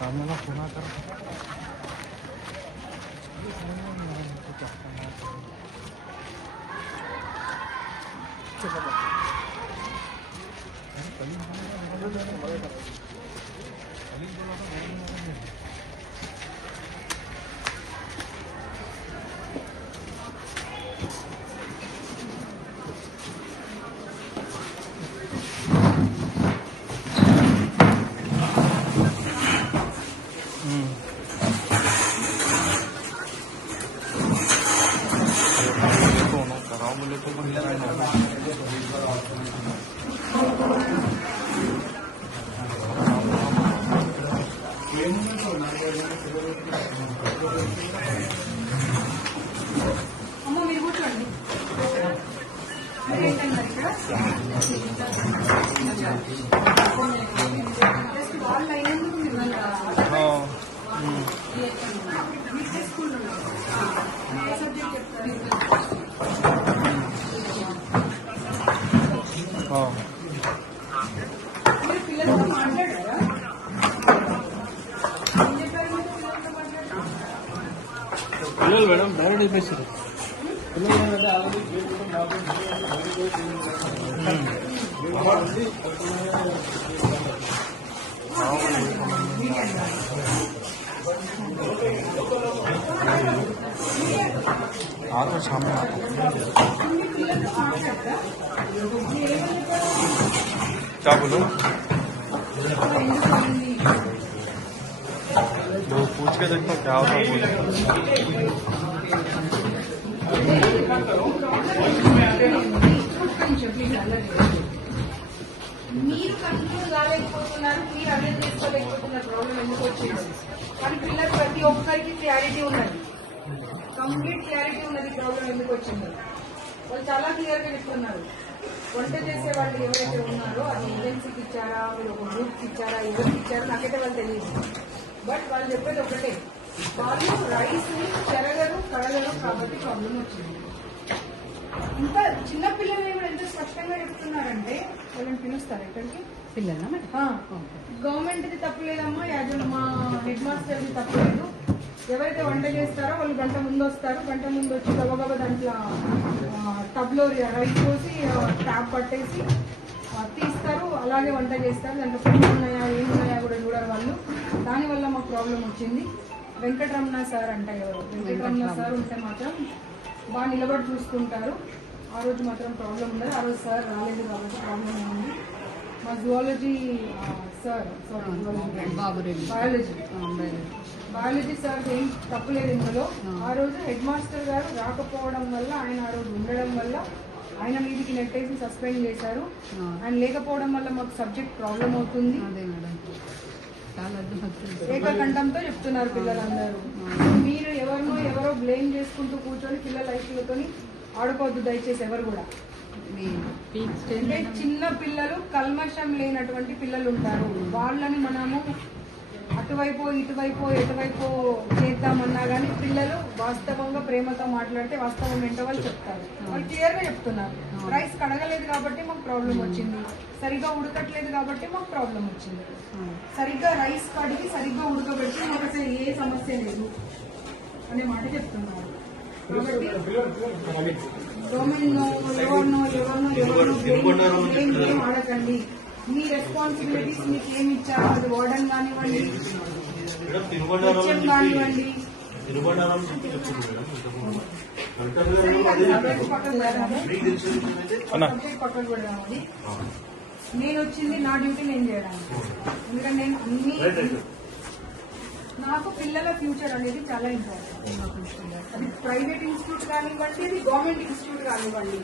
थोड़ा फोना कर రాములు అమ్మ మీరు కూర్చోండి. వాళ్ళు అయినందుకు మీరు స్కూల్ ನೋಡಿ ಮೇಡಮ್ ಧಾರವಾಡ ಬೇಸಿರು ಆರು ಸಾಮನೆ ಚಾಪಲು के देखो क्या होता है बोलो మీరు కంట్రోల్ కాలేకపోతున్నారు మీరు అర్థం చేసుకోలేకపోతున్నారు ప్రాబ్లం ఎందుకు వచ్చింది కానీ పిల్లలు ప్రతి ఒక్కరికి క్లారిటీ ఉన్నది కంప్లీట్ క్లారిటీ ఉన్నది ప్రాబ్లం ఎందుకు వచ్చింది వాళ్ళు చాలా క్లియర్ గా చెప్తున్నారు వంట చేసే వాళ్ళు ఎవరైతే ఉన్నారో అది ఏజెన్సీకి ఇచ్చారా మీరు ఒక గ్రూప్కి ఇచ్చారా ఎవరికి ఇచ్చారో నాకైతే వాళ్ళు తెలియదు బట్ వాళ్ళు చెప్పేది ఒకటే. వాళ్ళు రైస్ని చెరగరు కడగరు కాబట్టి ప్రాబ్లం వచ్చింది. ఇంకా చిన్న పిల్లల్ని కూడా ఎంత స్పష్టంగా చెప్తున్నారంటే వాళ్ళని పిలుస్తారు ఎక్కడికి పిల్లల మరి? గవర్నమెంట్ ది తప్పులేదమ్మా యాజమ మా హెడ్ మాస్టర్ ది తప్పులేదు ఎవరైతే వంట చేస్తారో వాళ్ళు గంట ముందు వస్తారు. గంట ముందు వచ్చి గబగబ దాంట్లో టబ్లో రైస్ పోసి ట్యాప్ పట్టేసి తీస్తారు. అలాగే వంట చేస్తారు దాంట్లో పువ్వులు ఉన్నాయా ఏమున్నాయా కూడా చూడరు వాళ్ళు. దానివల్ల మాకు ప్రాబ్లం వచ్చింది. వెంకటరమణ సార్ అంట ఎవరు. వెంకటరమణ సార్ ఉంటే మాత్రం బాగా నిలబడి చూసుకుంటారు. ఆ రోజు మాత్రం ప్రాబ్లం ఉండదు. ఆ రోజు సార్ రాలేదు కాబట్టి ప్రాబ్లం ఉంది. మా zoology sir sorry biology. Biology. Sir ఏం తప్పులేదు ఇందులో. ఆ. ఆ రోజు హెడ్ మాస్టర్ గారు రాకపోవడం వల్ల ఆయన ఆ రోజు ఉండడం వల్ల ఆయన మీదికి నెట్టేసి సస్పెండ్ చేశారు. ఆయన లేకపోవడం వల్ల మాకు సబ్జెక్ట్ ప్రాబ్లం అవుతుంది. అదే మేడం. ఏకకంఠంతో చెప్తున్నారు పిల్లలందరూ. మీరు ఎవరినో ఎవరో బ్లేమ్ చేసుకుంటూ కూర్చొని పిల్లల లైఫ్లతో ఆడుకోవద్దు దయచేసి ఎవరు కూడా. చిన్న పిల్లలు కల్మషం లేనటువంటి పిల్లలు ఉంటారు. వాళ్ళని మనము అటువైపు ఇటువైపు ఎటువైపు చేద్దామన్నా కానీ పిల్లలు వాస్తవంగా ప్రేమతో మాట్లాడితే వాస్తవం ఏంటో వాళ్ళు చెప్తారు వాళ్ళు క్లియర్గా చెప్తున్నారు రైస్ కడగలేదు కాబట్టి మాకు ప్రాబ్లం వచ్చింది సరిగ్గా ఉడకట్లేదు కాబట్టి మాకు ప్రాబ్లం వచ్చింది సరిగ్గా రైస్ కడిగి సరిగ్గా ఉడకబెట్టి మాకు అసలు ఏ సమస్య లేదు అనే మాట చెప్తున్నారు కాబట్టి గవర్నమెంట్ ఎవరినో ఎవరినో ఎవరినో ఏం ఆడకండి మీ రెస్పాన్సిబిలిటీస్ మీకు ఏమి ఇచ్చారు అది వార్డన్ కానివ్వండి నేను వచ్చింది నా డ్యూటీ నేను చేయడానికి. ఎందుకంటే నేను అన్ని నాకు పిల్లల ఫ్యూచర్ అనేది చాలా ఇంపార్టెంట్. అది ప్రైవేట్ ఇన్స్టిట్యూట్ కానివ్వండి అది గవర్నమెంట్ ఇన్స్టిట్యూట్ కానివ్వండి.